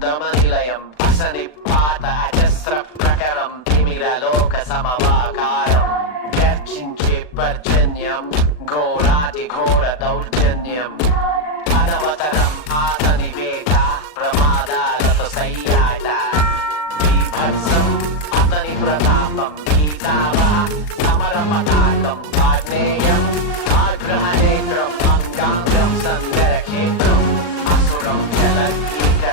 ఉత్తమనిలయం అసనిపాత అజస్ర ప్రకరం తిమిరలోక సమవాకారం గర్జించే పర్జన్యం ఘోరాతి ఘోర దౌర్జన్యం అనవతరం ఆతని వేట ప్రమాదాలతో సయ్యాట బీభత్సం అతని ప్రతాపం